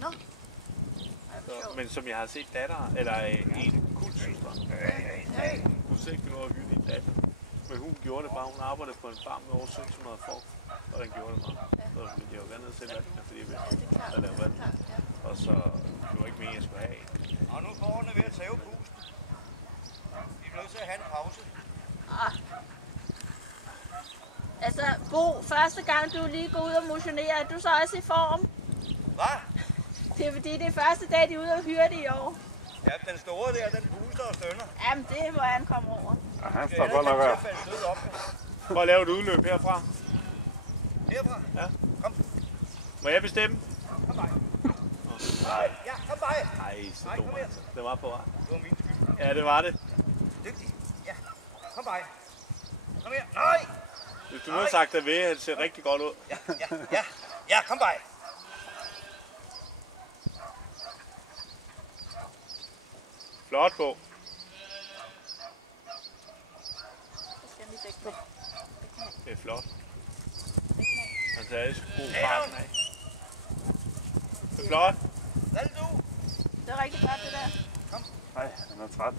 Nå. Så, men som jeg har set datter, eller en kulsøster. Hun kunne selv finde ud af at hyre din datter. Men hun gjorde det bare, hun arbejdede på en farm med over 600 får. Og den gjorde det bare. Så ville jeg jo gerne ned til valgene, fordi jeg ville have lavet vand. Og så det var ikke mere, jeg skulle have. Og nu går gårdene ved at tage pusten. Vi er nødt til at have en pause. Altså, Bo, første gang du lige går ud og motionerer, er du så også i form? Hvad? Det er fordi, det er første dag, de er ude og hyre det i år. Ja, den store der, den puster og stønner. Jamen, det må han komme over. Ja, han står godt nok af. Prøv at lave et udløb herfra. Herfra? Ja. Kom. Må jeg bestemme? Kom bare. Nej, ja, kom bare. Ej, så dum altså. Det var på vej. Det var min skyld. Ja, det var det. Dygtig. Ja, kom bare. Kom her. Nej! Hvis du nu har sagt det ved, at det ser rigtig godt ud. Ja, kom bare. Flot på. Det er flot. Han tager alle god farten af. Det er flot. Lad du. Det er rigtig godt, det der. Nej, han er træt.